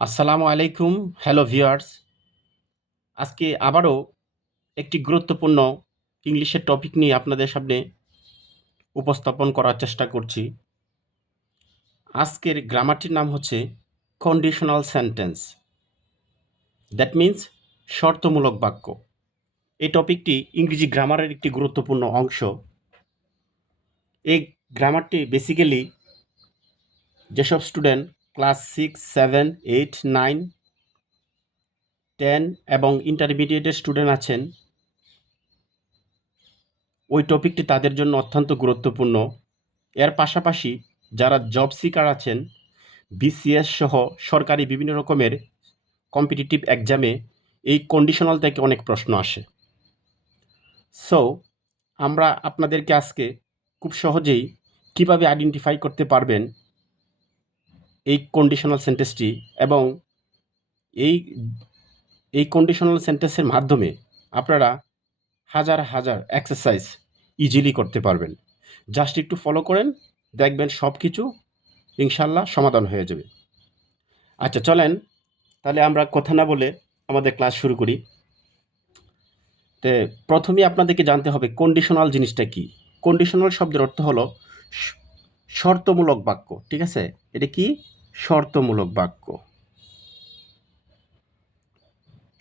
আসসালামু আলাইকুম। Hello viewers. আজকে আবারও একটি গুরুত্বপূর্ণ ইংলিশের টপিক নিয়ে আপনাদের সামনে উপস্থাপন করার চেষ্টা করছি। আজকের গ্রামারটির নাম হচ্ছে কন্ডিশনাল সেন্টেন্স। দ্যাট মিন্স শর্তমূলক বাক্য। এই টপিকটি ইংরেজি গ্রামারের একটি গুরুত্বপূর্ণ অংশ। এই গ্রামারটি বেসিক্যালি যেসব স্টুডেন্ট ক্লাস 6, 7, 8, 9, 10 এবং ইন্টারমিডিয়েটের স্টুডেন্ট আছেন, ওই টপিকটি তাদের জন্য অত্যন্ত গুরুত্বপূর্ণ। এর পাশাপাশি যারা জব সিকার আছেন, বিসিএস সহ সরকারি বিভিন্ন রকমের কম্পিটিটিভ এক্সামে এই কন্ডিশনাল থেকে অনেক প্রশ্ন আসে। সো আমরা আপনাদেরকে আজকে খুব সহজেই কিভাবে আইডেন্টিফাই করতে পারবেন এই কন্ডিশনাল সেন্টেন্সটি, এবং এই এই কন্ডিশনাল সেন্টেন্সের মাধ্যমে আপনারা হাজার হাজার এক্সারসাইজ ইজিলি করতে পারবেন। জাস্ট একটু ফলো করেন, দেখবেন সব কিছু ইনশাল্লাহ সমাধান হয়ে যাবে। আচ্ছা চলেন তাহলে আমরা কথা না বলে আমাদের ক্লাস শুরু করি। তো প্রথমে আপনাদেরকে জানতে হবে কন্ডিশনাল জিনিসটা কি। কন্ডিশনাল শব্দের অর্থ হলো শর্তমূলক বাক্য। ঠিক আছে, এটা কি? শর্তমূলক বাক্য।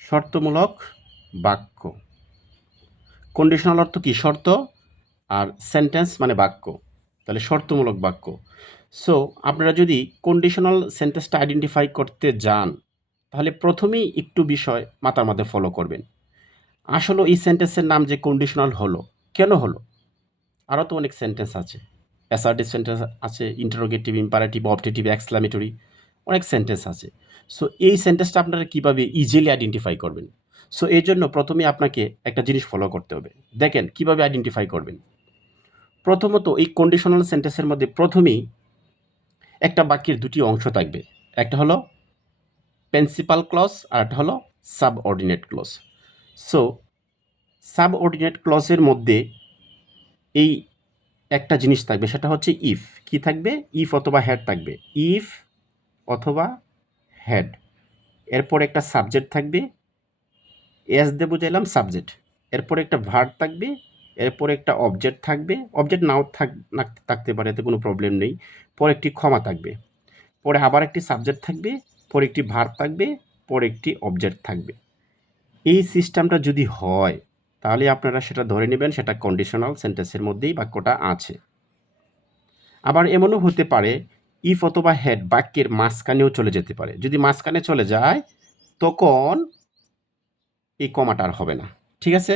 শর্তমূলক বাক্য। কন্ডিশনাল অর্থ কি? শর্ত, আর সেন্টেন্স মানে বাক্য, তাহলে শর্তমূলক বাক্য। সো আপনারা যদি কন্ডিশনাল সেন্টেন্সটা আইডেন্টিফাই করতে যান, তাহলে প্রথমেই একটু বিষয় মাথার মধ্যে ফলো করবেন। আসলে এই সেন্টেন্সের নাম যে কন্ডিশনাল হলো, কেন হলো? আরও তো অনেক সেন্টেন্স আছে, অ্যাসার্টিভ সেন্টেন্স আছে, ইন্টারোগেটিভ, ইম্পারেটিভ, অবজেক্টিভ, এক্সক্লামেটরি, অনেক সেন্টেন্স আছে। সো এই সেন্টেন্সটা আপনারা কীভাবে ইজিলি আইডেন্টিফাই করবেন? সো এই জন্য প্রথমে আপনাকে একটা জিনিস ফলো করতে হবে। দেখেন কীভাবে আইডেন্টিফাই করবেন। প্রথমত এই কন্ডিশনাল সেন্টেন্সের মধ্যে প্রথমেই একটা বাক্যের দুটি অংশ থাকবে। একটা হলো প্রিন্সিপাল ক্লজ আর একটা হলো সাবঅর্ডিনেট ক্লজ। সো সাবঅর্ডিনেট ক্লজের মধ্যে এই একটা জিনিস থাকবে, সেটা হচ্ছে ইফ। কি থাকবে? ইফ অথবা হ্যাড থাকবে। ইফ অথবা হ্যাড। এরপর একটা সাবজেক্ট থাকবে, এস দিয়ে বুঝাইলাম সাবজেক্ট। এরপর একটা ভার্ব থাকবে, এরপর একটা অবজেক্ট থাকবে, অবজেক্ট নাও থাকতে পারে, এতে কোনো প্রবলেম নেই। পরে একটি ক্ষমা থাকবে, পরে আবার একটি সাবজেক্ট থাকবে, পরে একটি ভার্ব থাকবে, পরে একটি অবজেক্ট থাকবে। এই সিস্টেমটা যদি হয় তাহলে আপনারা সেটা ধরে নেবেন সেটা কন্ডিশনাল সেন্টেন্সের মধ্যেই বাক্যটা আছে। আবার এমনও হতে পারে ইফ অথবা হ্যাড বাক্যের মাঝখানেও চলে যেতে পারে। যদি মাঝখানে চলে যায় তখন এই কমাটা আর হবে না। ঠিক আছে,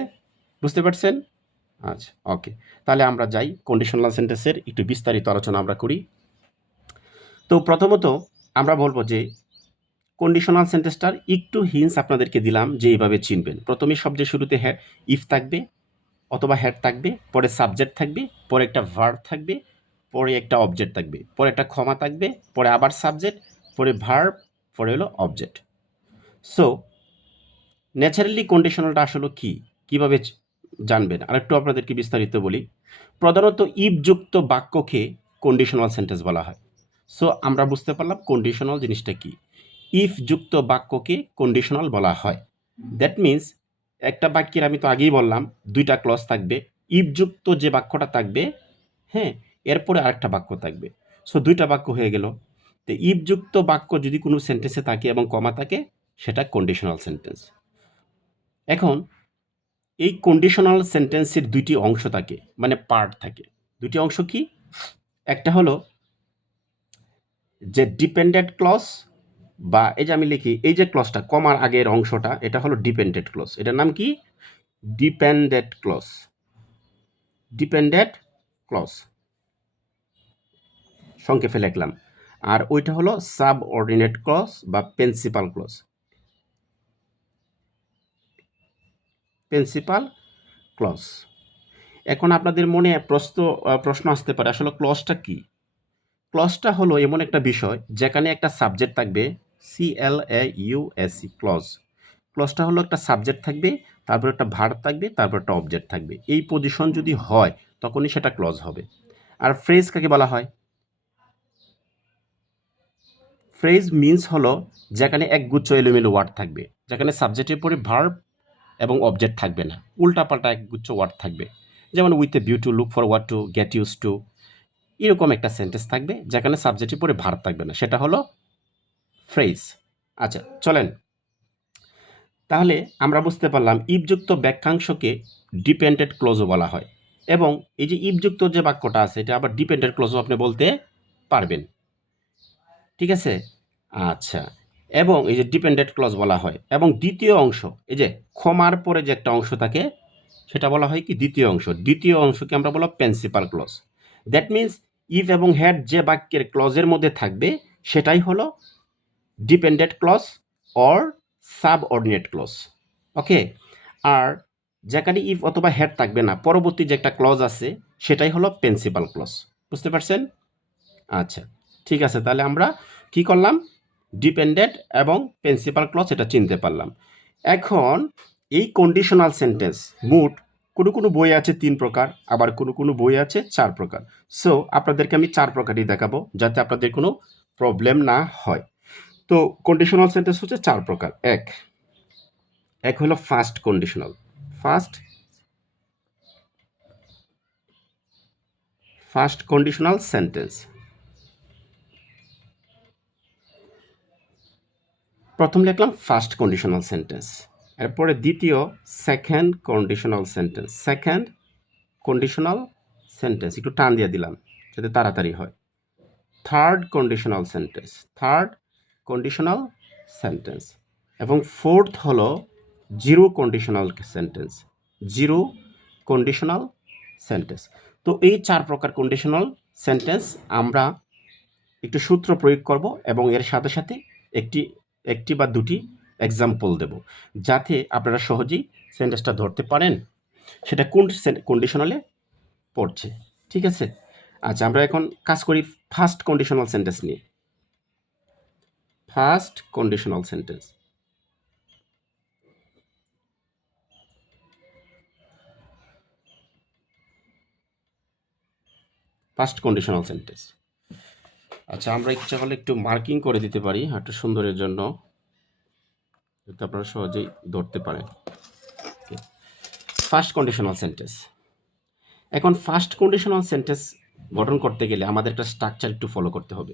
বুঝতে পারছেন? আচ্ছা, ওকে। তাহলে আমরা যাই কন্ডিশনাল সেন্টেন্সের একটু বিস্তারিত আলোচনা আমরা করি। তো প্রথমত আমরা বলবো যে কন্ডিশনাল সেন্টেন্সটার একটু হিন্টস আপনাদেরকে দিলাম যে এইভাবে চিনবেন। প্রথমে শব্দের শুরুতে ইফ থাকবে অথবা হ্যাড থাকবে, পরে সাবজেক্ট থাকবে, পরে একটা ভার্ব থাকবে, পরে একটা অবজেক্ট থাকবে, পরে একটা ক্ষমা থাকবে, পরে আবার সাবজেক্ট, পরে ভার্ব, পরে হলো অবজেক্ট। সো ন্যাচারালি কন্ডিশনালটা আসলে কি, কীভাবে জানবেন আরেকটু আপনাদেরকে বিস্তারিত বলি। প্রধানত ইফযুক্ত বাক্যকে কন্ডিশনাল সেন্টেন্স বলা হয়। সো আমরা বুঝতে পারলাম কন্ডিশনাল জিনিসটা কি। ইফযুক্ত বাক্যকে কন্ডিশনাল বলা হয়। দ্যাট মিন্স একটা বাক্যের, আমি তো আগেই বললাম, দুইটা ক্লজ থাকবে। ইফযুক্ত যে বাক্যটা থাকবে, হ্যাঁ, এরপরে আরেকটা বাক্য থাকবে। সো দুইটা বাক্য হয়ে গেল। তো ইফযুক্ত বাক্য যদি কোনো সেন্টেন্সে থাকে এবং কমা থাকে, সেটা কন্ডিশনাল সেন্টেন্স। এখন এই কন্ডিশনাল সেন্টেন্সের দুইটি অংশ থাকে, মানে পার্ট থাকে। দুটি অংশ কি? একটা হলো যে ডিপেন্ডেন্ট ক্লজ, বা এই যে আমি লিখি এই যে ক্লজটা কমার আগের অংশটা, এটা হলো ডিপেন্ডেন্ট ক্লজ। এটার নাম কি? Dependent clause. ডিপেন্ডেন্ট ক্লজ সংক্ষেপে লিখলাম। আর ওইটা হলো সাবঅর্ডিনেট ক্লজ বা প্রিন্সিপাল ক্লজ। Principal clause. এখন আপনাদের মনে প্রশ্ন আসতে পারে আসলে ক্লজটা কি। ক্লজটা হলো এমন একটা বিষয় যেখানে একটা সাবজেক্ট থাকবে, CLAUSE ক্লজ। ক্লজটা হলো একটা সাবজেক্ট থাকবে, তারপর একটা ভার্ব থাকবে, তারপর একটা অবজেক্ট থাকবে। এই পজিশন যদি হয় তখনই সেটা ক্লজ হবে। আর ফ্রেজ কাকে বলা হয়? ফ্রেজ মিন্স হলো যেখানে একগুচ্ছ এলোমেলো ওয়ার্ড থাকবে, যেখানে সাবজেক্টের পরে ভার্ব এবং অবজেক্ট থাকবে না, উল্টাপাল্টা একগুচ্ছ ওয়ার্ড থাকবে। যেমন with a view to, look for what to, get use to, এরকম একটা সেন্টেন্স থাকবে যেখানে সাবজেক্টের পরে ভার্ব থাকবে না, সেটা হলো ফ্রেজ। আচ্ছা চলেন, তাহলে আমরা বুঝতে পারলাম ইফযুক্ত বাক্যাংশকে ডিপেন্ডেন্ট ক্লোজও বলা হয়, এবং এই যে ইফযুক্ত যে বাক্যটা আছে এটা আবার ডিপেন্ডেন্ট ক্লোজও আপনি বলতে পারবেন, ঠিক আছে? আচ্ছা, এবং এই যে ডিপেন্ডেন্ট ক্লজ বলা হয়, এবং দ্বিতীয় অংশ, এই যে ক্ষমার পরে যে একটা অংশ থাকে সেটা বলা হয় কি দ্বিতীয় অংশ। দ্বিতীয় অংশকে আমরা বলা principal clause. That means if এবং হ্যাড যে বাক্যের ক্লজের মধ্যে থাকবে সেটাই হলো dependent clause or subordinate clause. Okay, আর যেখানে ইফ অথবা হ্যাড থাকবে না, পরবর্তী যে একটা ক্লজ আছে সেটাই হলো প্রিন্সিপাল ক্লজ। বুঝতে পারছেন? আচ্ছা ঠিক আছে, তাহলে আমরা কি করলাম, ডিপেন্ডেন্ট এবং প্রিন্সিপাল ক্লজ এটা চিনতে পারলাম। এখন এই কন্ডিশনাল সেন্টেন্স মোট কোনো কোনো বই আছে 3 প্রকার, আবার কোনো কোনো বই আছে 4 প্রকার। সো আপনাদেরকে আমি 4 প্রকারই দেখাবো যাতে আপনাদের কোনো প্রবলেম না হয়। তো কন্ডিশনাল সেন্টেন্স হচ্ছে 4 প্রকার। এক হলো first conditional. First conditional sentence, প্রথম লিখলাম ফার্স্ট কন্ডিশনাল সেন্টেন্স, এরপরে দ্বিতীয় second conditional sentence, second conditional sentence একটু টান দিয়ে দিলাম যাতে তাড়াতাড়ি হয়। থার্ড কন্ডিশনাল সেন্টেন্স, এবং ফোর্থ হলো জিরো কন্ডিশনাল সেন্টেন্স। তো এই 4 প্রকার কন্ডিশনাল সেন্টেন্স আমরা একটু সূত্র প্রয়োগ করব এবং এর সাথে সাথে একটি বা দুটি এক্সাম্পল দেব যাতে আপনারা সহজেই সেন্টেন্সটা ধরতে পারেন সেটা কোন কন্ডিশনালে পড়ছে, ঠিক আছে? আচ্ছা আমরা এখন কাজ করি ফার্স্ট কন্ডিশনাল সেন্টেন্স নিয়ে। ফার্স্ট কন্ডিশনাল সেন্টেন্স, আচ্ছা আমরা ইচ্ছা করলে একটু মার্কিং করে দিতে পারি একটু সুন্দরের জন্য যাতে আপনারা সহজেই ধরতে পারেন। ফার্স্ট কন্ডিশনাল সেন্টেন্স, এখন ফার্স্ট কন্ডিশনাল সেন্টেন্স গঠন করতে গেলে আমাদের একটা স্ট্রাকচার একটু ফলো করতে হবে।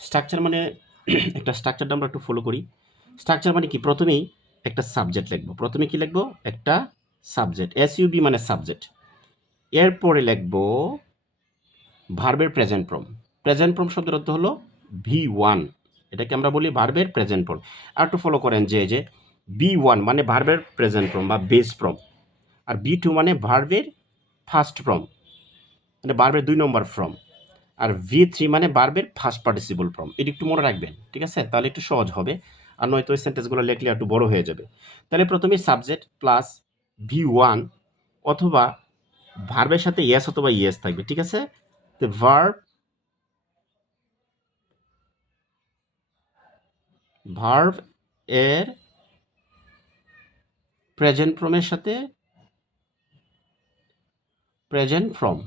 স্ট্রাকচার মানে একটা স্ট্রাকচারটা আমরা একটু ফলো করি। স্ট্রাকচার মানে কি, প্রথমেই একটা সাবজেক্ট লিখবো, প্রথমে কি লিখবো, একটা সাবজেক্ট, এসইউবি মানে সাবজেক্ট, এরপরে লিখবো ভার্বের প্রেজেন্ট ফর্ম শব্দের অর্থ হলো V1, এটাকে আমরা বলি ভার্বের প্রেজেন্ট ফর্ম। আর একটু ফলো করেন যে B1 মানে ভার্বের প্রেজেন্ট ফর্ম বা বেস ফর্ম, আর B2 মানে ভার্বের ফার্স্ট ফর্ম মানে ভার্বের 2 নম্বর ফর্ম, আর V3 মানে ভার্বের ফার্স্ট পার্টিসিপল ফর্ম। এটা একটু মনে রাখবেন, ঠিক আছে? তাহলে একটু সহজ হবে, আর নয়তো ওই সেন্টেন্সগুলো লিখলে একটু বড় হয়ে যাবে। তাহলে প্রথমে সাবজেক্ট প্লাস V1 অথবা ভার্বের সাথে ইয়েস অথবা ইয়েস থাকবে, ঠিক আছে? তো ভার্ব এর প্রেজেন্ট ফর্মের সাথে প্রেজেন্ট ফর্ম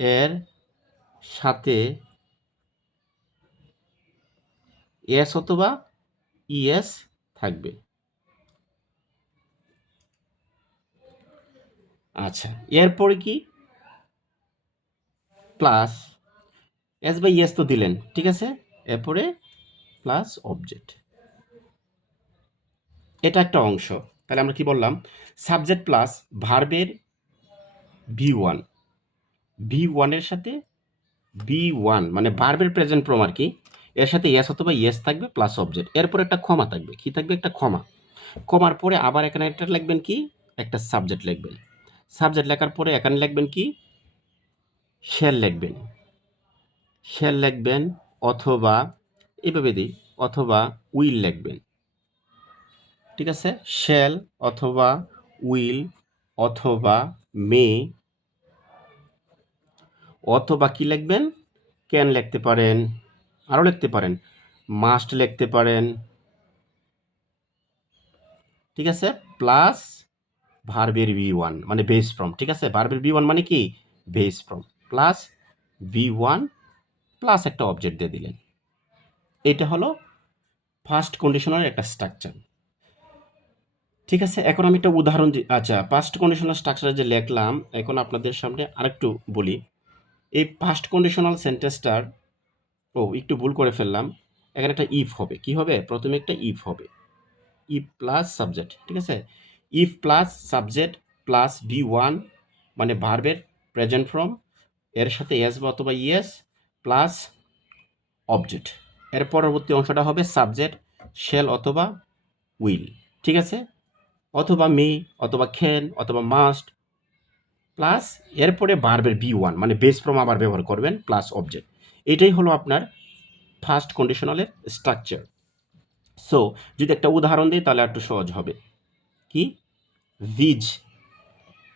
এর সাথে এস অথবা ইএস থাকবে। আচ্ছা এরপরে কি, প্লাস এস বাই ইএস তো দিলেন, ঠিক আছে? এরপরে প্লাস অবজেক্ট, এটা একটা অংশ। তাহলে আমরা কি বললাম, সাবজেক্ট প্লাস ভার্বের V1 এর সাথে B1 মানে ভার্বের প্রেজেন্ট ফর্ম আর কি, এর সাথে ইয়েস অথবা ইয়েস থাকবে প্লাস অবজেক্ট, এরপর একটা ক্ষমা থাকবে, কি থাকবে, একটা ক্ষমার পরে আবার এখানে একটা লিখবেন কি, একটা সাবজেক্ট লিখবেন, সাবজেক্ট লেখার পরে এখানে লিখবেন কি, শেল লিখবেন অথবা এইভাবে দিই, অথবা উইল লিখবেন, ঠিক আছে? শেল অথবা উইল অথবা মে অথবা কি লিখবেন, ক্যান লিখতে পারেন, আরও লিখতে পারেন মাস্ট লিখতে পারেন, ঠিক আছে, প্লাস ভার্বের V1 মানে বেস ফর্ম, ঠিক আছে, ভার্বের V1 মানে কি base form, plus V1 plus একটা অবজেক্ট দিয়ে দিলেন। এটা হলো ফার্স্ট কন্ডিশনাল একটা স্ট্রাকচার। ঠিক আছে, এখন আমি একটা উদাহরণ আচ্ছা, ফার্স্ট কন্ডিশনাল স্ট্রাকচার যে লিখলাম, এখন আপনাদের সামনে আরেকটু বলি। এই ফার্স্ট কন্ডিশনাল সেন্টেন্সটার একটু ভুল করে ফেললাম। এখানে একটা ইফ হবে, কি হবে, প্রথমে একটা ইফ হবে, ইফ প্লাস সাবজেক্ট, ঠিক আছে, if plus subject plus V1 মানে ভার্বের প্রেজেন্ট ফর্ম, এর সাথে এস বা অথবা ইয়েস প্লাস অবজেক্ট। এর পরবর্তী অংশটা হবে সাবজেক্ট শেল অথবা উইল, ঠিক আছে, অথবা মে অথবা ক্যান অথবা মাস্ট, প্লাস এরপরে ভার্বের V1 মানে বেস ফর্ম আবার ব্যবহার করবেন প্লাস অবজেক্ট। এটাই হলো আপনার ফার্স্ট কন্ডিশনালের স্ট্রাকচার। সো যদি একটা উদাহরণ দিই তাহলে একটু সহজ হবে। কি, ভিজ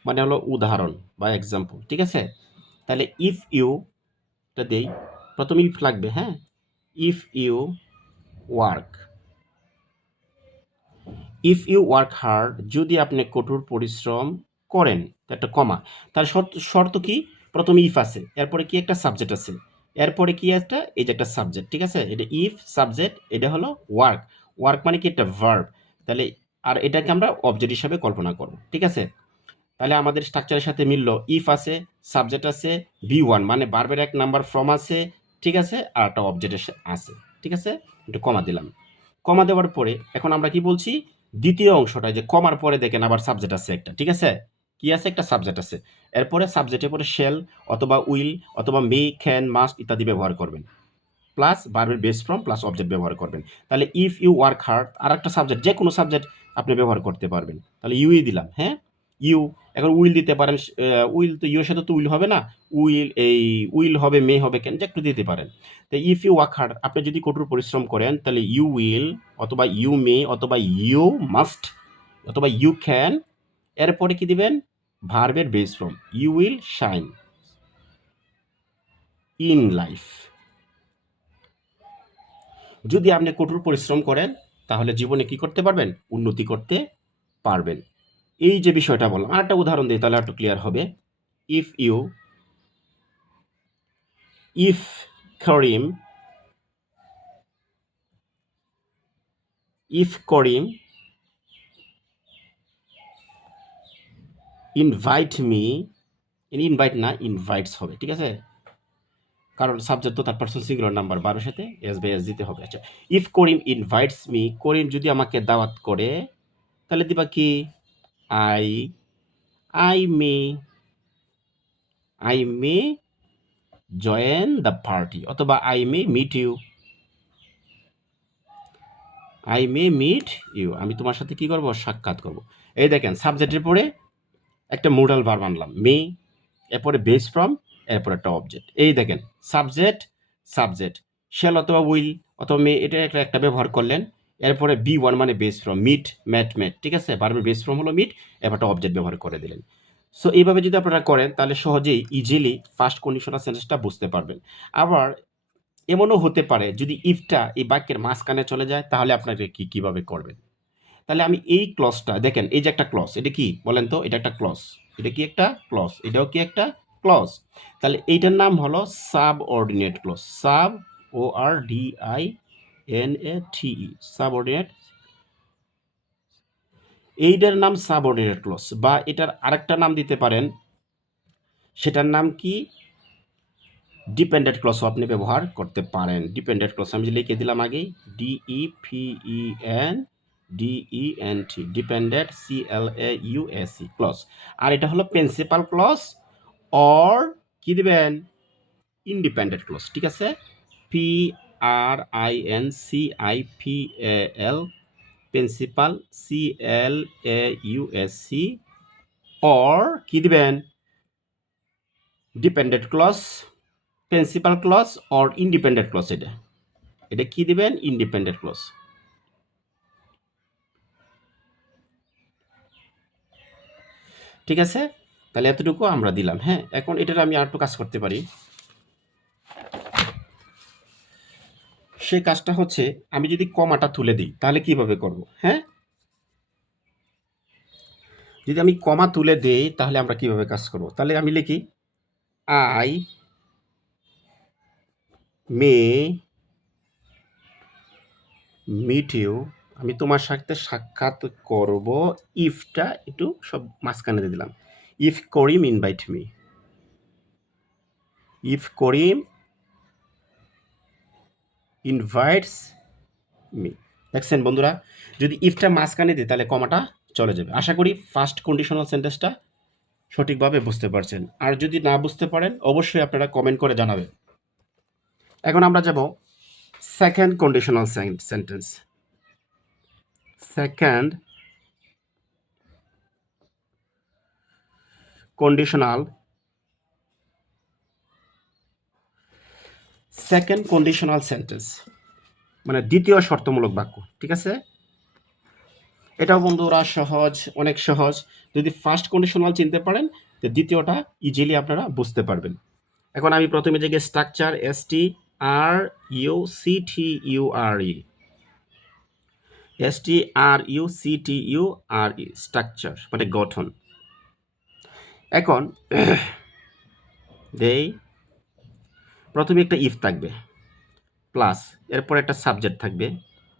মানে হলো উদাহরণ বা এক্সাম্পল, ঠিক আছে। তাহলে ইফ ইউটা দেই, প্রথমে ইফ লাগবে, হ্যাঁ, if you work, if you work hard, যদি আপনি কঠোর পরিশ্রম করেন, একটা কমা, তার শর্ত কি, প্রথমে ইফ আছে, এরপরে কি একটা সাবজেক্ট আছে, এরপরে কি একটা, এই যে একটা সাবজেক্ট, ঠিক আছে, এটা ইফ সাবজেক্ট, এটা হলো ওয়ার্ক, ওয়ার্ক মানে কি একটা ভার্ব, তাহলে আর এটাকে আমরা অবজেক্ট হিসাবে কল্পনা করব, ঠিক আছে। তাহলে আমাদের স্ট্রাকচারের সাথে মিলল, ইফ আছে, সাবজেক্ট আছে, V1 মানে ভার্বের এক নাম্বার ফর্ম আছে, ঠিক আছে, আর একটা অবজেক্ট আছে, ঠিক আছে, একটু কমা দিলাম। কমা দেওয়ার পরে এখন আমরা কি বলছি, দ্বিতীয় অংশটা যে কমার পরে দেখেন আবার সাবজেক্ট আছে একটা, ঠিক আছে, কি আছে, একটা সাবজেক্ট আছে, এরপরে সাবজেক্টের পরে শেল অথবা উইল অথবা মে ক্যান মাস্ট ইত্যাদি ব্যবহার করবেন, প্লাস ভার্বের বেস ফর্ম প্লাস অবজেক্ট ব্যবহার করবেন। তাহলে ইফ ইউ ওয়ার্ক হার্ড, আর একটা সাবজেক্ট, যে কোনো সাবজেক্ট আপনি ব্যবহার করতে পারবেন, তাহলে ইউই দিলাম, হ্যাঁ, ইউ। এখন উইল দিতে পারেন, উইল তো ইউর সাথে তো উইল হবে না, উইল হবে, মে হবে, কেন, যে একটু দিতে পারেন। তো ইফ ইউ ওয়ার্ক হার্ড, আপনি যদি কঠোর পরিশ্রম করেন, তাহলে ইউ উইল অথবা ইউ মে অথবা ইউ মাস্ট অথবা ইউ ক্যান, এরপরে কি দিবেন, ভার্বের base form, you will shine in life. যদি আপনি কঠোর পরিশ্রম করেন তাহলে জীবনে কি করতে পারবেন, উন্নতি করতে পারবেন। এই যে বিষয়টা বললাম, আর একটা উদাহরণ দিই তাহলে একটু ক্লিয়ার হবে। If Karim invite me, invite না, ইনভাইটস হবে, ঠিক আছে, কারণ সাবজেক্ট তো তার পার্সন সিঙ্গুলার নাম্বার, বারোর সাথে এস বাই এস দিতে হবে। আচ্ছা, ইফ করিম ইনভাইটস মি, করিম যদি আমাকে দাওয়াত করে, তাহলে দিবা কি, I I may I may join the party, অথবা আই মে মিট ইউ, আমি তোমার সাথে কি করব, সাক্ষাৎ করব। এই দেখেন সাবজেক্টের পরে একটা মোডাল ভার্ব আনলাম, মে, এরপরে বেস ফর্ম, এরপর একটা অবজেক্ট। এই দেখেন সাবজেক্ট শেল অথবা উইল অথবা মে, এটা একটা ব্যবহার করলেন, এরপরে V1 মানে বেস ফর্ম, মেট, ঠিক আছে, ভার্বের বেস ফর্ম হলো মিট, এরপর একটা অবজেক্ট ব্যবহার করে দিলেন। সো এইভাবে যদি আপনারা করেন তাহলে সহজেই ইজিলি ফার্স্ট কন্ডিশনাল সেন্টেন্সটা বুঝতে পারবেন। আবার এমনও হতে পারে যদি ইফটা এই বাক্যের মাঝখানে চলে যায়, তাহলে আপনাকে কিভাবে করবেন। তাহলে আমি এই ক্লজটা দেখেন, এই যে একটা ক্লজ, এটা কি বলেন তো, এটা একটা ক্লজ, এটা কি একটা ক্লজ, এটাও কি একটা ক্লজ। তাহলে এইটার নাম হলো সাবঅর্ডিনেট ক্লজ, SUBORDINATE, সাবঅর্ডিনেট, এইটার নাম সাবঅর্ডিনেট ক্লজ, বা এটার আরেকটা নাম দিতে পারেন, সেটার নাম কি, ডিপেন্ডেন্ট ক্লজও আপনি ব্যবহার করতে পারেন। ডিপেন্ডেন্ট ক্লজ আমি লিখে দিলাম আগেই, DEPENDENT, ডিপেন্ডেন্ট CLAUSE ক্লজ। আর এটা হলো প্রিন্সিপাল ক্লজ, অর কি দিবেন, ইন্ডিপেন্ডেন্ট ক্লজ, ঠিক আছে, PRINCIPAL, প্রিন্সিপাল CLAUSE, অর কি দিবেন, dependent clause, principal clause or independent clause, এটা কি দিবেন, ইন্ডিপেন্ডেন্ট ক্লজ। ঠিক আছে, তাহলে এতটুকু আমরা দিলাম। হ্যাঁ, এখন এটার আমি আর একটু কাজ করতে পারি। সেই কাজটা হচ্ছে, আমি যদি কমাটা তুলে দিই তাহলে কিভাবে করব, হ্যাঁ, যদি আমি কমা তুলে দেই তাহলে আমরা কিভাবে কাজ করব? তাহলে আমি লিখি আই মে মিট ইউ, আমি তোমার সাথে সাক্ষাৎ করব, ইফটা একটু সব মাঝখানে দিয়ে দিলাম। If Karim invite me, if Karim invites me. দেখছেন বন্ধুরা, যদি ইফটা মাঝখানে দিই তাহলে কমাটা চলে যাবে। আশা করি ফার্স্ট কন্ডিশনাল সেন্টেন্সটা সঠিকভাবে বুঝতে পারছেন। আর যদি না বুঝতে পারেন অবশ্যই আপনারা কমেন্ট করে জানাবেন। এখন আমরা যাব second conditional sentence. Second conditional sentence মানে দ্বিতীয় শর্তমূলক বাক্য। ঠিক আছে, এটাও বন্ধুরা সহজ, অনেক সহজ। যদি ফার্স্ট কন্ডিশনাল চিনতে পারেন তো দ্বিতীয়টা ইজিলি আপনারা বুঝতে পারবেন। এখন আমি প্রথমে যে স্ট্রাকচার STRUCTURE স্ট্রাকচার মানে গঠন। এখন দেই প্রথমে একটা ইফ থাকবে প্লাস, এরপরে একটা সাবজেক্ট থাকবে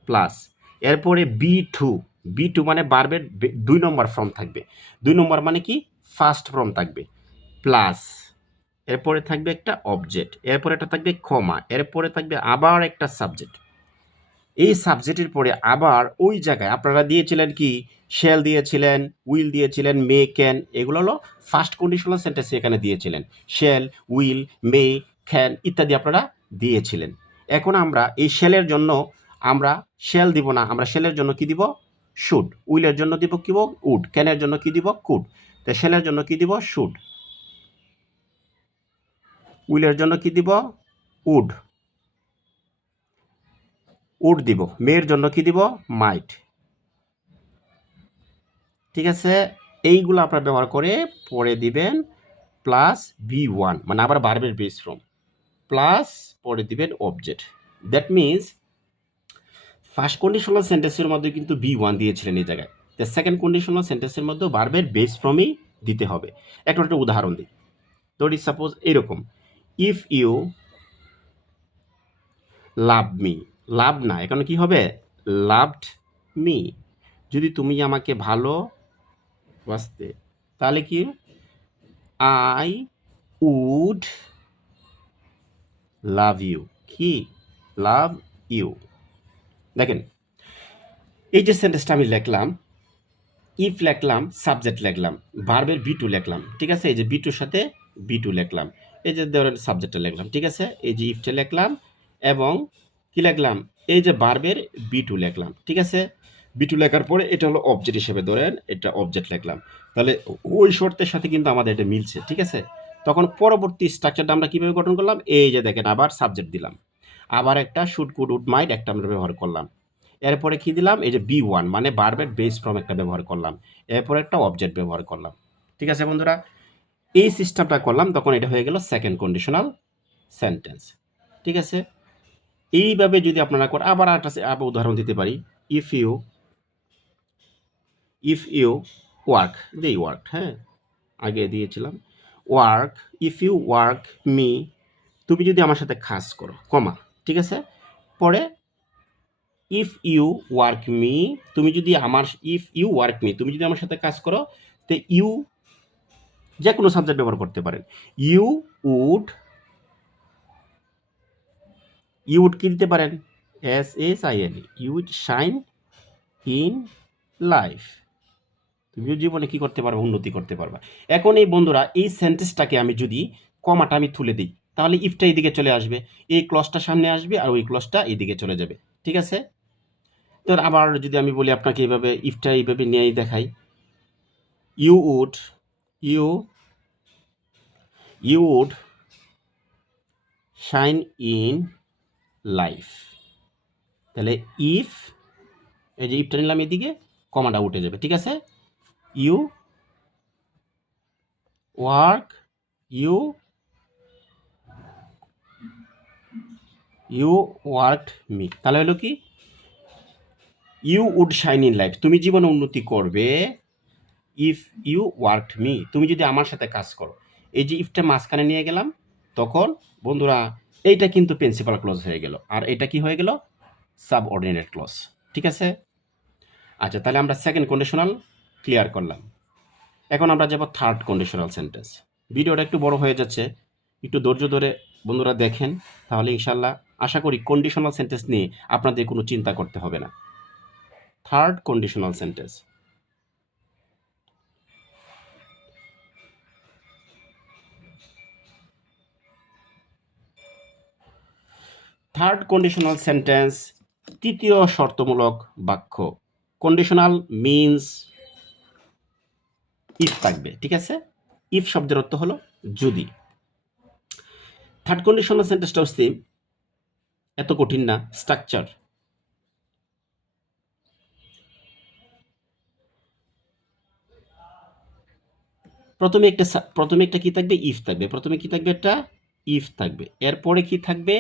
প্লাস, এরপরে বি টু মানে বার্বের 2 নম্বর ফর্ম থাকবে। 2 নম্বর মানে কি ফার্স্ট ফর্ম থাকবে প্লাস, এরপরে থাকবে একটা অবজেক্ট, এরপরে একটা থাকবে কমা, এরপরে থাকবে আবার একটা সাবজেক্ট। এই সাবজেক্টের পরে আবার ওই জায়গায় আপনারা দিয়েছিলেন কি শেল দিয়েছিলেন, উইল দিয়েছিলেন, মে, ক্যান, এগুলো হলো ফার্স্ট কন্ডিশনাল সেন্টেন্স এখানে দিয়েছিলেন। শেল, উইল, মে, ক্যান ইত্যাদি আপনারা দিয়েছিলেন। এখন আমরা এই শেলের জন্য আমরা শেল দিব না, আমরা শেলের জন্য কি দিব শুড, উইলের জন্য দিব কি উড, ক্যানের জন্য কি দিব কুড, তো শেলের জন্য কি দিব শুড, উইলের জন্য কি দিব উড, উড দিব, মেয়ের জন্য কি দিব মাইট। ঠিক আছে, এইগুলো আপনারা ব্যবহার করে পরে দিবেন প্লাস V1 মানে আবার ভার্বের বেস ফর্ম প্লাস পরে দিবেন object. That means first conditional সেন্টেন্সের মধ্যে কিন্তু V1 দিয়েছিলেন এই জায়গায়, তো সেকেন্ড কন্ডিশনাল সেন্টেন্সের মধ্যে ভার্বের বেস ফর্মই দিতে হবে। একটা উদাহরণ দিই, ধরি সাপোজ এরকম, ইফ ইউ লাভ মি, লাভ না এখানে কি হবে লাভড মি, যদি তুমি আমাকে ভালোবাসতে তাহলে কি আই উড লাভ ইউ, কি লাভ ইউ। দেখেন এই যে সেন্টেন্সটা আমি লিখলাম, ইফ লিখলাম, সাবজেক্ট লিখলাম, ভার্বের B2 লিখলাম। ঠিক আছে, এই যে B2 সাথে B2 লিখলাম, এই যে ধরেন সাবজেক্টটা লিখলাম। ঠিক আছে, এই যে ইফটা লিখলাম এবং কি লিখলাম এই যে ভার্বের B2 লিখলাম। ঠিক আছে, B2 লেখার পরে এটা হলো অবজেক্ট হিসেবে ধরেন, এটা অবজেক্ট লিখলাম, তাহলে ওই শর্তের সাথে কিন্তু আমাদের এটা মিলছে। ঠিক আছে, তখন পরবর্তী স্ট্রাকচারটা আমরা কীভাবে গঠন করলাম, এই যে দেখেন আবার সাবজেক্ট দিলাম, আবার একটা শুড, কুড, উড, মাইট একটা আমরা ব্যবহার করলাম, এরপরে কি দিলাম এই যে B1 মানে ভার্বের বেস ফর্ম একটা ব্যবহার করলাম, এরপরে একটা অবজেক্ট ব্যবহার করলাম। ঠিক আছে বন্ধুরা, এই সিস্টেমটা করলাম, তখন এটা হয়ে গেল সেকেন্ড কন্ডিশনাল সেন্টেন্স। ঠিক আছে, এইভাবে যদি আপনারা করেন, আবার আবার উদাহরণ দিতে পারি, ইফ ইউ ওয়ার্ক, দেই ওয়ার্ক, হ্যাঁ আগে দিয়েছিলাম work, if you work me, তুমি যদি আমার সাথে কাজ করো, কমা। ঠিক আছে, পরে ইফ ইউ ওয়ার্ক মি, তুমি যদি আমার, ইফ ইউ ওয়ার্ক মি তুমি যদি আমার সাথে কাজ করো, তো ইউ যে কোনো সাবজেক্ট ব্যবহার করতে পারেন। ইউ উড, ইউ উড কি দিতে পারেন SHINE, you would shine in life, তুমিও জীবনে কি করতে পারবে উন্নতি করতে পারবা। এখন এই বন্ধুরা এই সেন্টেন্সটাকে আমি যদি কমাটা আমি তুলে দিই তাহলে ইফটা এইদিকে চলে আসবে, এই ক্লজটা সামনে আসবে আর ওই ক্লজটা এইদিকে চলে যাবে। ঠিক আছে, তো আবার যদি আমি বলি আপনাকে এইভাবে ইফটা এইভাবে নিয়েই দেখাই, you would you would shine in life, তাহলে ইফ এই যে ইফটা নিলাম এদিকে, কমাটা উঠে যাবে। ঠিক আছে, you work you worked me, তাহলে হলো কি you would shine in life, তুমি জীবনে উন্নতি করবে ইফ ইউ ওয়ার্কড মি, তুমি যদি আমার সাথে কাজ করো। এই যে ইফটা মাঝখানে নিয়ে গেলাম, তখন বন্ধুরা এইটা কিন্তু প্রিন্সিপাল ক্লজ হয়ে গেল, আর এটা কি হয়ে গেল? Subordinate clause. ঠিক আছে? আচ্ছা, তাহলে আমরা সেকেন্ড কন্ডিশনাল ক্লিয়ার করলাম। এখন আমরা যাব থার্ড কন্ডিশনাল সেন্টেন্স। ভিডিওটা একটু বড় হয়ে যাচ্ছে, একটু ধৈর্য ধরে বন্ধুরা দেখেন, তাহলে ইনশাল্লাহ আশা করি কন্ডিশনাল সেন্টেন্স নিয়ে আপনাদের কোনো চিন্তা করতে হবে না। Third conditional sentence. Third conditional sentence, তৃতীয় শর্তমূলক বাক্য। কন্ডিশনাল মিনস ইফ থাকবে। ঠিক আছে? ইফ শব্দের অর্থ হলো যদি। থার্ড কন্ডিশনাল সেন্টেন্সটা হচ্ছে এত কঠিন না, স্ট্রাকচার। প্রথমে একটা কি থাকবে? ইফ থাকবে। প্রথমে কি থাকবে? একটা ইফ থাকবে। এরপরে কি থাকবে?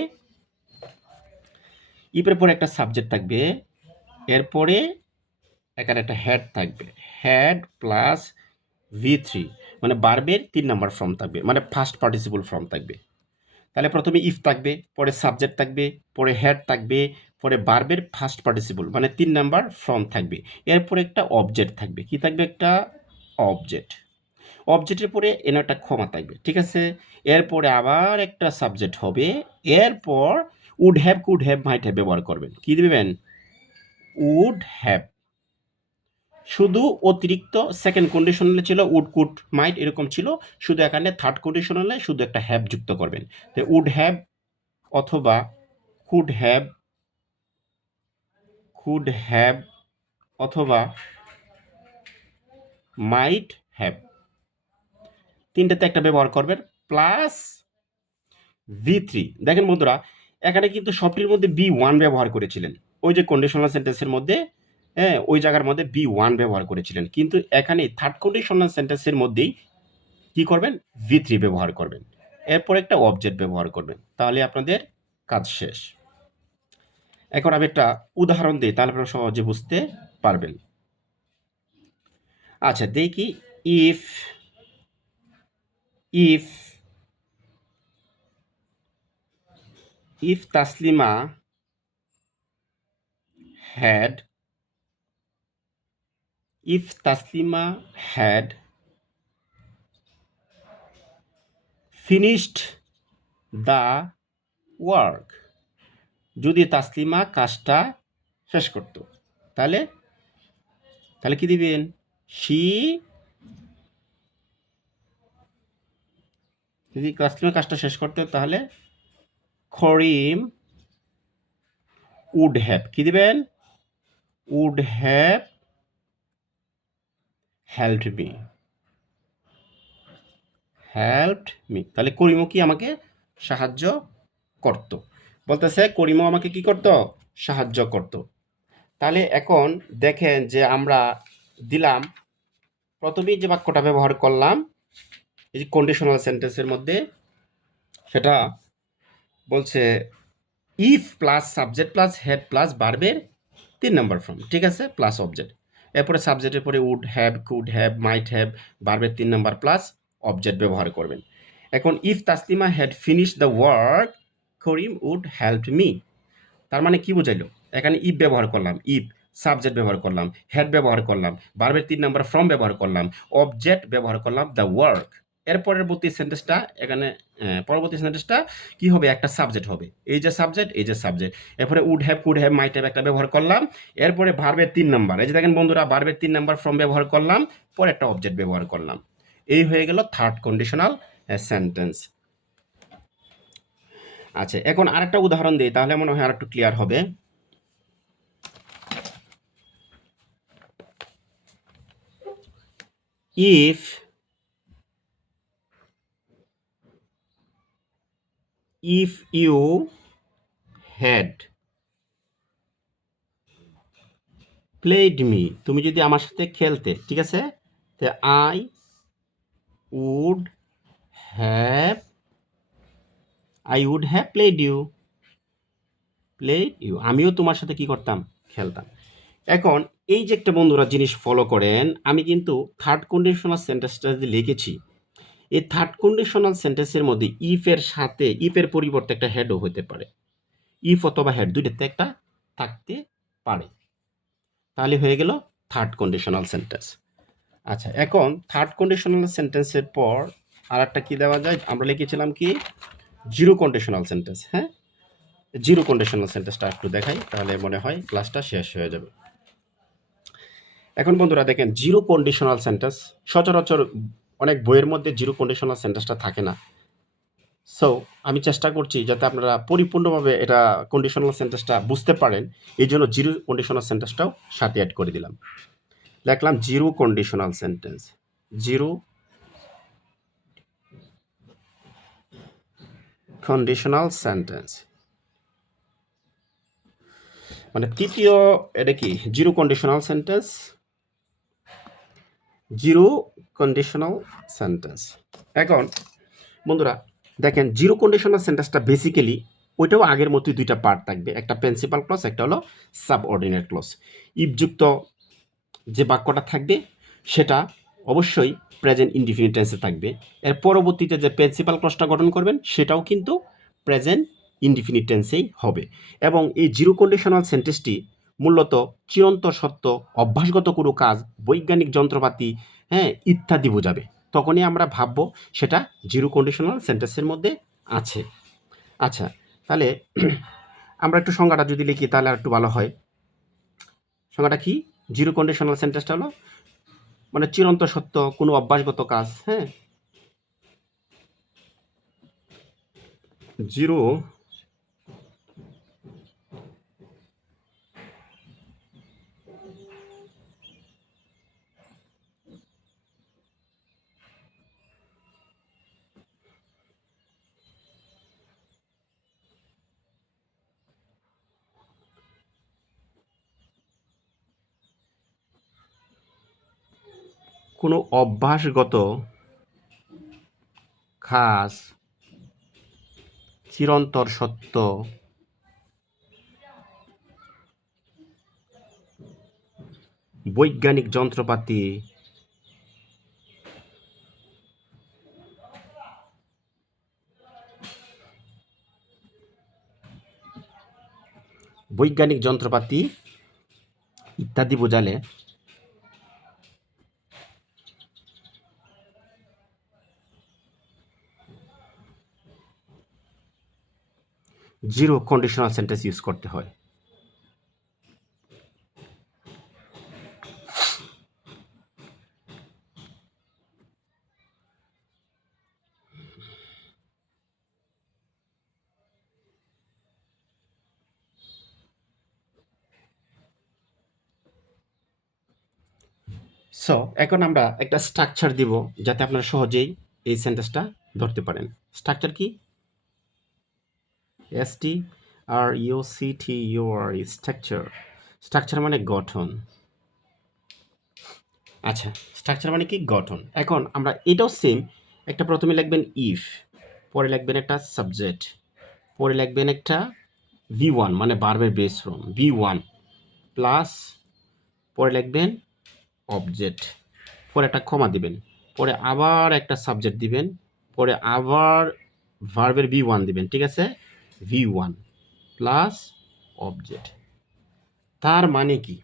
ইফের পরে একটা সাবজেক্ট থাকবে। এরপরে এখানে একটা হেড থাকবে। হেড প্লাস V3, মানে ভার্বের 3 নাম্বার ফর্ম থাকবে, মানে ফার্স্ট পার্টিসিপল ফর্ম থাকবে। তাহলে প্রথমে ইফ থাকবে, পরে সাবজেক্ট থাকবে, পরে হেড থাকবে, পরে ভার্বের ফার্স্ট পার্টিসিপল মানে 3 নাম্বার ফর্ম থাকবে। এরপরে একটা অবজেক্ট থাকবে। কি থাকবে? একটা অবজেক্ট। অবজেক্টের পরে এনে একটা ক্ষমা থাকবে। ঠিক আছে? এরপরে আবার একটা সাবজেক্ট হবে। এরপর would have, could have, might have ব্যবহার করবেন। কি দিবেন? Would have. শুধু অতিরিক্ত সেকেন্ড কন্ডিশনালে ছিল উড, কুড, মাইট এরকম ছিল, শুধু এখানে থার্ড কন্ডিশনালে শুধু একটা হ্যাভ যুক্ত করবেন। তো উড হ্যাভ অথবা কুড হ্যাভ, কুড হ্যাভ অথবা মাইট হ্যাভ, তিনটাতে একটা ব্যবহার করবেন, প্লাস V3। দেখেন বন্ধুরা, এখানে কিন্তু সবটির মধ্যে B1 ব্যবহার করেছিলেন, ওই যে কন্ডিশনাল সেন্টেন্সের মধ্যে, হ্যাঁ, ওই জায়গার মধ্যে B1 ব্যবহার করেছিলেন, কিন্তু এখানে থার্ড কন্ডিশনাল সেন্টেন্সের মধ্যেই কি করবেন? V3 ব্যবহার করবেন। এরপর একটা অবজেক্ট ব্যবহার করবেন, তাহলে আপনাদের কাজ শেষ। এখন আমি একটা উদাহরণ দিই, তাহলে আপনারা সহজে বুঝতে পারবেন। আচ্ছা, দেখি। If if if Taslima had if Taslima had finished the work, যদি তাসলিমা কাজটা শেষ করত, তাহলে তাহলে কি দিবেন? শি, যদি তাসলিমা কাজটা শেষ করতে, তাহলে করিম উড হ্যাভ, কি দিবেন? Would have helped me, helped me. তাহলে করিমও কি আমাকে সাহায্য করত। বলতেছে করিমও আমাকে কি করত? সাহায্য করত। তাহলে এখন দেখেন যে আমরা দিলাম, প্রথমেই যে বাক্যটা ব্যবহার করলাম এই যে কন্ডিশনাল সেন্টেন্সের মধ্যে, সেটা বলছে if plus subject plus had plus ভার্বের 3 নাম্বার ফর্ম। ঠিক আছে? Plus object. এরপরে সাবজেক্টের পরে would have, could have, might have, ভার্বের 3 নাম্বার প্লাস অবজেক্ট ব্যবহার করবেন। এখন if Taslima had finish the work, Karim would help me. তার মানে কি বোঝাইলো? এখানে ইফ ব্যবহার করলাম, ইফ সাবজেক্ট ব্যবহার করলাম, হেড ব্যবহার করলাম, ভার্বের 3 নাম্বার ফর্ম ব্যবহার করলাম, অবজেক্ট ব্যবহার করলাম দ্য ওয়ার্ক। এর পরবর্তী সেন্টেন্সটা এখানে, পরবর্তী সেন্টেন্সটা কি হবে? একটা সাবজেক্ট হবে। এই যে সাবজেক্ট, এই যে সাবজেক্ট। এরপরে would have, could have, might have একটা ব্যবহার করলাম। এরপরে ভার্বের 3 নাম্বার, এই যে দেখেন বন্ধুরা, ভার্বের 3 নাম্বার ফর্ম ব্যবহার করলাম, পরে একটা অবজেক্ট ব্যবহার করলাম। এই হয়ে গেল থার্ড কন্ডিশনাল সেন্টেন্স। আচ্ছা, এখন আরেকটা উদাহরণ দিই, তাহলে মনে হয় আরেকটু ক্লিয়ার হবে। if you had played me, তুমি যদি আমার সাথে খেলতে, ঠিক আছে, তো I would have played you, আমিও তোমার সাথে কি করতাম? খেলতাম। এখন এই যে একটা বন্ধুরা জিনিস ফলো করেন, আমি কিন্তু থার্ড কন্ডিশনাল সেন্টেন্সটা যে লিখেছি, এই থার্ড কন্ডিশনাল সেন্টেন্সের মধ্যে ইফের সাথে ইফের পরিবর্তে একটা হেডও হতে পারে, ইফ অথবা হেড দুইটাতে একটা থাকতে পারে, তাহলে হয়ে গেল থার্ড কন্ডিশনাল সেন্টেন্স। আচ্ছা, এখন থার্ড কন্ডিশনাল সেন্টেন্সের পর আর একটা কী দেওয়া যায়, আমরা লিখেছিলাম কি জিরো কন্ডিশনাল সেন্টেন্স। হ্যাঁ, জিরো কন্ডিশনাল সেন্টেন্সটা একটু দেখাই, তাহলে মনে হয় ক্লাসটা শেষ হয়ে যাবে। এখন বন্ধুরা দেখেন, জিরো কন্ডিশনাল সেন্টেন্স সচরাচর অনেক বইয়ের মধ্যে জিরো কন্ডিশনাল সেন্টেন্সটা থাকে না। সো আমি চেষ্টা করছি যাতে আপনারা পরিপূর্ণভাবে এটা কন্ডিশনাল সেন্টেন্সটা বুঝতে পারেন, এই জন্য জিরো কন্ডিশনাল সেন্টেন্সটাও সাথে অ্যাড করে দিলাম। লিখলাম zero conditional sentence, zero conditional sentence মানে তৃতীয়, এটা কি zero conditional sentence, zero conditional sentence. এখন বন্ধুরা দেখেন, জিরো কন্ডিশনাল সেন্টেন্সটা বেসিক্যালি ওইটাও আগের মতোই দুইটা পার্ট থাকবে, একটা প্রিন্সিপাল ক্লজ, একটা হলো সাবঅর্ডিনেট ক্লজ। ইফযুক্ত যে বাক্যটা থাকবে সেটা অবশ্যই প্রেজেন্ট ইনডিফিনিট টেন্সে থাকবে, এর পরবর্তীতে যে প্রিন্সিপাল ক্লজটা গঠন করবেন সেটাও কিন্তু প্রেজেন্ট ইনডিফিনিট টেন্সেই হবে। এবং এই জিরো কন্ডিশনাল সেন্টেন্সটি মূলত চিরন্তর সত্য, অভ্যাসগত কোনো কাজ, বৈজ্ঞানিক যন্ত্রপাতি, হ্যাঁ, ইত্যাদি বোঝাবে। তখনই আমরা ভাববো সেটা জিরো কন্ডিশনাল সেন্টেন্সের মধ্যে আছে। আচ্ছা, তাহলে আমরা একটু সংজ্ঞাটা যদি লিখি তাহলে আর একটু ভালো হয়। সংজ্ঞাটা কি? জিরো কন্ডিশনাল সেন্টেন্সটা হলো মানে চিরন্তর সত্য কোনো অভ্যাসগত কাজ, হ্যাঁ, জিরো কোনো অভ্যাসগত কাজ, চিরন্তর সত্য, বৈজ্ঞানিক যন্ত্রপাতি, বৈজ্ঞানিক যন্ত্রপাতি ইত্যাদি বোঝালে জিরো কন্ডিশনাল সেন্টেন্স ইউজ করতে হয়। সো এখন আমরা একটা স্ট্রাকচার দিব যাতে আপনারা সহজেই এই সেন্টেন্সটা ধরতে পারেন। স্ট্রাকচার কি? STRUCTURE, structure. স্ট্রাকচার মানে গঠন। আচ্ছা, স্ট্রাকচার মানে কি? গঠন। এখন আমরা এটাও সেম, একটা প্রথমে লিখবেন ইফ, পরে লিখবেন একটা সাবজেক্ট, পরে লিখবেন একটা V1 মানে ভার্বের বেস ফর্ম V1 প্লাস, পরে লিখবেন অবজেক্ট, পরে একটা কমা দিবেন, পরে আবার একটা সাবজেক্ট দিবেন, পরে আবার ভার্বের V1 দিবেন, ঠিক আছে? V1 plus object. তার মানে কি?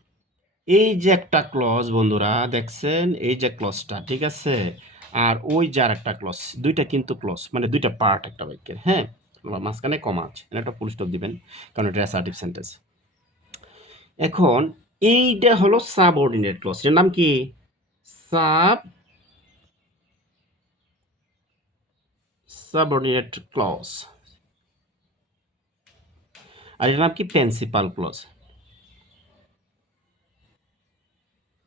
এই যে একটা ক্লজ বন্ধুরা দেখছেন, এই যে ক্লজটা, ঠিক আছে, আর ওই যে আর একটা ক্লজ, দুইটা কিন্তু ক্লজ মানে দুইটা পার্ট একটা বাক্যের, হ্যাঁ, মাঝখানে কমা আছে, একটা ফুল স্টপ দিবেন কারণ এটা অ্যাসার্টিভ সেন্টেন্স। এখন এইটা হলো সাবঅর্ডিনেট ক্লজ, এর নাম কি? Subordinate clause. আর এর নাম কি? Principal clause.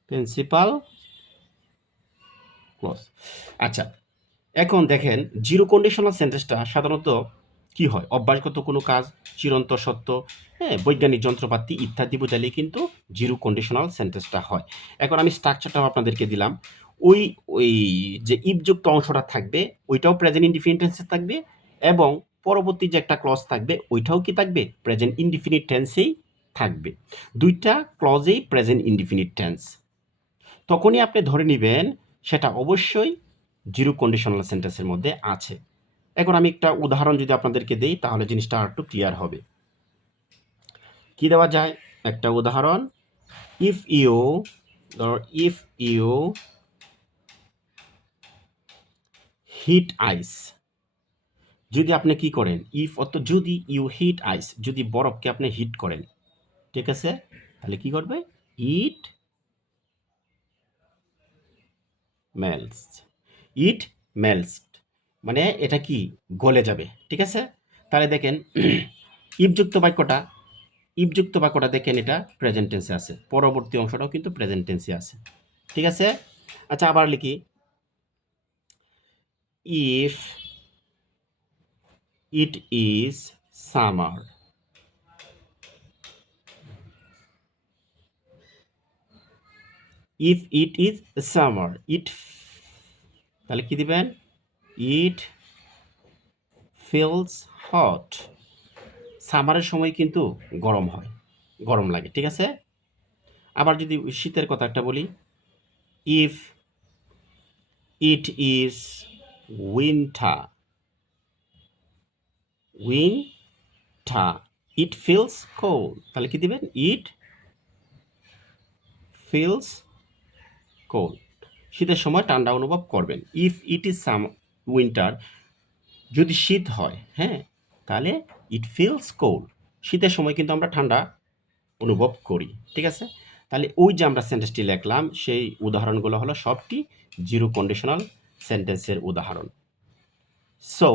Principal clause. আচ্ছা, এখন দেখেন জিরো কন্ডিশনাল সেন্টেন্সটা সাধারণত কি হয়? অভ্যাসগত কোনো কাজ, চিরন্তর সত্য, হ্যাঁ, বৈজ্ঞানিক যন্ত্রপাতি ইত্যাদি বোঝালে কিন্তু জিরো কন্ডিশনাল সেন্টেন্সটা হয়। এখন আমি স্ট্রাকচারটাও আপনাদেরকে দিলাম। ওই ওই যে ইফযুক্ত অংশটা থাকবে ওইটাও প্রেজেন্ট ইনডিফিনিট টেন্সে থাকবে, এবং পরবর্তী যে একটা ক্লজ থাকবে ওইটাও কি থাকবে? প্রেজেন্ট ইনডিফিনিট টেন্সেই থাকবে। দুইটা ক্লজেই প্রেজেন্ট ইনডিফিনিট টেন্স। তখনই আপনি ধরে নেবেন সেটা অবশ্যই জিরো কন্ডিশনাল সেন্টেন্সের মধ্যে আছে। এখন আমি একটা উদাহরণ যদি আপনাদেরকে দেই তাহলে জিনিসটা আর একটু ক্লিয়ার হবে। কি দেওয়া যায়? একটা উদাহরণ, ইফ ইউ হিট আইস, যদি আপনি কি করেন, ইফ অর্থ যদি, ইউ হিট আইস, যদি বরফকে আপনি হিট করেন, ঠিক আছে, তাহলে কি করবে? ইট মেলস, ইট মেলস, মানে এটা কি গলে যাবে, ঠিক আছে। তাহলে দেখেন ইফযুক্ত বাক্যটা দেখেন এটা প্রেজেন্ট টেন্সে আছে, পরবর্তী অংশটাও কিন্তু প্রেজেন্ট টেন্সে আছে, ঠিক আছে। আচ্ছা, আবার লিখি, if it is summer, if it is summer, তাহলে কি দিবেন? ইট ফিলস হট, সামারের সময় কিন্তু গরম হয়, গরম লাগে, ঠিক আছে। আবার যদি শীতের কথা একটা বলি, if it is winter, it feels cold, তাহলে কি দিবেন? ইট ফিলস কোল্ড, শীতের সময় ঠান্ডা অনুভব করবেন। ইফ ইট ইজ উইন্টার, যদি শীত হয়, হ্যাঁ, তাহলে ইট ফিলস কোল্ড, শীতের সময় কিন্তু আমরা ঠান্ডা অনুভব করি, ঠিক আছে। তাহলে ওই যে আমরা সেন্টেন্সটি লিখলাম সেই উদাহরণগুলো হলো সবটি জিরো কন্ডিশনাল সেন্টেন্সের উদাহরণ। সো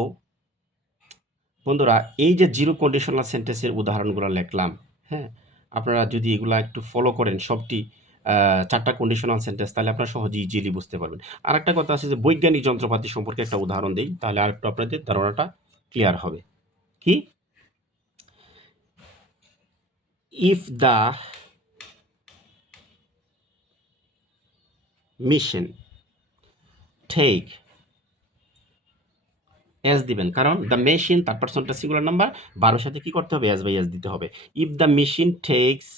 বন্ধুরা, এই যে জিরো কন্ডিশনাল সেন্টেন্সের উদাহরণগুলো লিখলাম, হ্যাঁ, আপনারা যদি এগুলা একটু ফলো করেন সবটি 4টা কন্ডিশনাল সেন্টেন্স, তাহলে আপনারা সহজেই ইজিলি বুঝতে পারবেন। আর একটা কথা আছে যে বৈজ্ঞানিক যন্ত্রপাতি সম্পর্কে একটা উদাহরণ দেই, তাহলে আরেকটু আপনাদের ধারণাটা ক্লিয়ার হবে। কি? If the machine take, S দিবেন, কারণ দ্য মেশিন থার্ড পারসনটা সিঙ্গুলার নাম্বার, 12 সাথে কি করতে হবে? এস বাই এস দিতে হবে। If the machine takes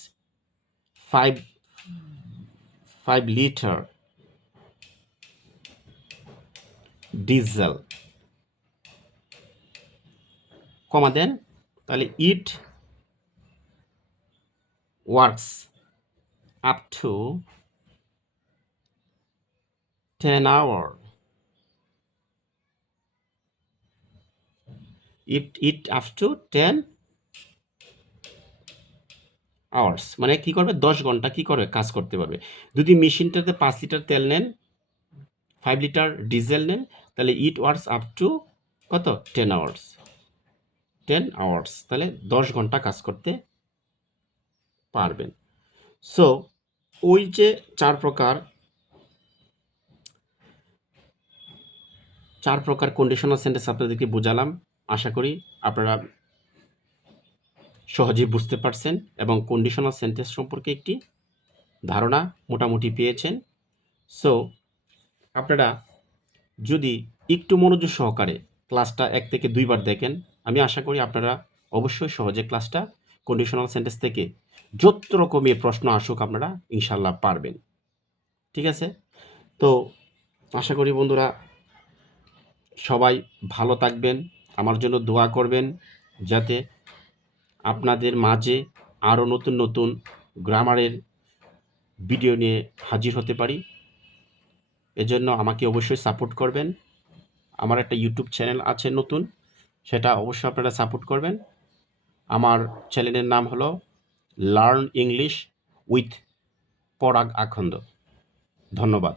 5 litre diesel, comma then, তাহলে it works up to 10 hour, it up to 10 hours, মানে কি করবে? 10 ঘন্টা কি করবে? কাজ করতে পারবে। যদি মেশিনটাতে 5 লিটার তেল নেন, 5 লিটার ডিজেল নেন, তাহলে ইট ওয়ার্কস আপ টু কত? 10 আওয়ার্স, 10 আওয়ার্স, তাহলে 10 ঘন্টা কাজ করতে পারবেন। সো ওই যে 4 প্রকার কন্ডিশনাল সেন্টেন্স আপনাদেরকে বোঝালাম, আশা করি আপনারা সহজেই বুঝতে পারছেন এবং কন্ডিশনাল সেন্টেন্স সম্পর্কে একটি ধারণা মোটামুটি পেয়েছেন। সো আপনারা যদি একটু মনোযোগ সহকারে ক্লাসটা 1 থেকে 2 বার দেখেন, আমি আশা করি আপনারা অবশ্যই সহজে ক্লাসটা কন্ডিশনাল সেন্টেন্স থেকে যত রকমের প্রশ্ন আসুক আপনারা ইনশাল্লাহ পারবেন, ঠিক আছে। তো আশা করি বন্ধুরা সবাই ভালো থাকবেন, আমার জন্য দোয়া করবেন যাতে আপনাদের মাঝে আরও নতুন নতুন গ্রামারের ভিডিও নিয়ে হাজির হতে পারি। এজন্য আমাকে অবশ্যই সাপোর্ট করবেন। আমার একটা ইউটিউব চ্যানেল আছে নতুন, সেটা অবশ্যই আপনারা সাপোর্ট করবেন। আমার চ্যানেলের নাম হলো লার্ন ইংলিশ উইথ পরাগ আখন্দ। ধন্যবাদ।